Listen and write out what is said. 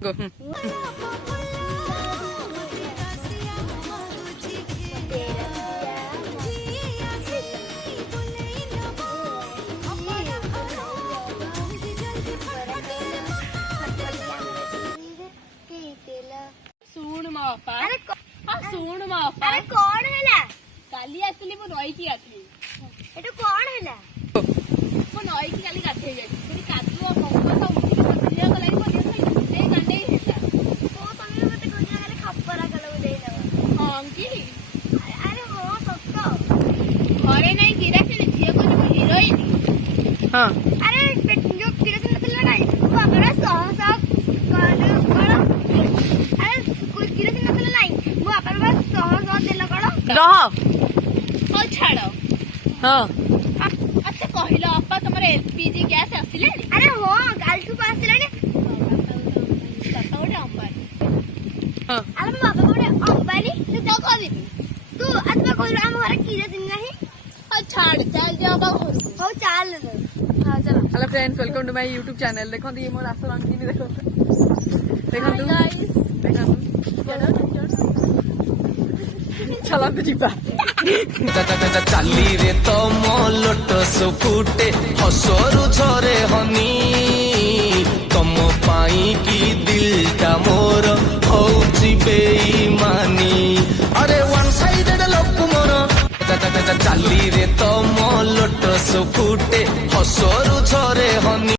Go. ଶୁଣ ମୋ ବାପା ଶୁଣ ମୋ ବାପା ଆରେ କଣ ହେଲା? କାଲି ଆସିଲି ମୁଁ ନଈକି ଆସିଲି ଏଠୁ କଣ ହେଲା? ମୁଁ ନଈକି କାଲି ଗାଧେଇ ଯାଇଥିଲି ସେଠି କାଦୁଅ ପଙ୍କ ସବୁ ବୁଲିବାକୁ ଲାଗି ମୋ ଦେହ ଖାଲି କୁଣ୍ଡେଇ କାଣ୍ଡେଇ ହେଲା। ତମେ ମତେ କହୁଛ ଖାଲି ଖପରା କଲକୁ ଦେଇଦବ। ହଁ କି ଆରେ ହଁ ସତ। ଘରେ ନାଇଁ କିରାସିନି ଝିଅ କହୁଛି ମୁଁ ହିରୋଇନ। ହଁ ଆରେ ଯୋଉ କିରୋସିନ ନଥିଲା ନାଇଁ ମୋ ବାବାର ଶହ ଶହ କଣ ଆରେ କିରୋସିନ ନଥିଲା ନାଇଁ ମୋ ବାବାର ଶହ ଶହ ତେଲ କଣ ରହ। ହଉ ଛାଡ। ହଁ ଆଚ୍ଛା କହିଲ ଅପା ତମର ଏଲପିଜି ଗ୍ୟାସ୍ ଆସିଲାଣି? ଆରେ ହଁ କାଲିଠୁ ଆସିଲାଣି। ବାପା ଗୋଟେ ଅମ୍ବାନୀ। ହଁ ଆରେ ମୋ ବାବା ଗୋଟେ ଅମ୍ବାନୀ। ତୁ କଣ କରିବି? ତୁ ଆଜି କହିଲୁ ଆମ ଘରେ କିରୋସିନ ନାହିଁ। ହଉ ଛାଡ ଚାଲ ଯିବା ବାପା ଘରକୁ। ହଉ ଚାଲ ହଁ ଚାଲ। Hello friends welcome to my YouTube channel देखो ये मोर आस रंगीनी देखो देखो गाइस देखो चला तो जीवा ଚାଲି ରେ ତମ ଲୋଟସ ଫୁଟେ ହସରୁ ଝରେ ହନି ତମ ପାଇଁ କି ଦିଲଟା ମୋର ହଉଛି ବେଇମାନି ଆରେ ୱାନ ସାଇଡେଡ ଲୋକ ମୋର ଚାଲି ରେ ତମ ଲୋଟସ ଫୁଟେ ହସରୁ ଝରେ ହନି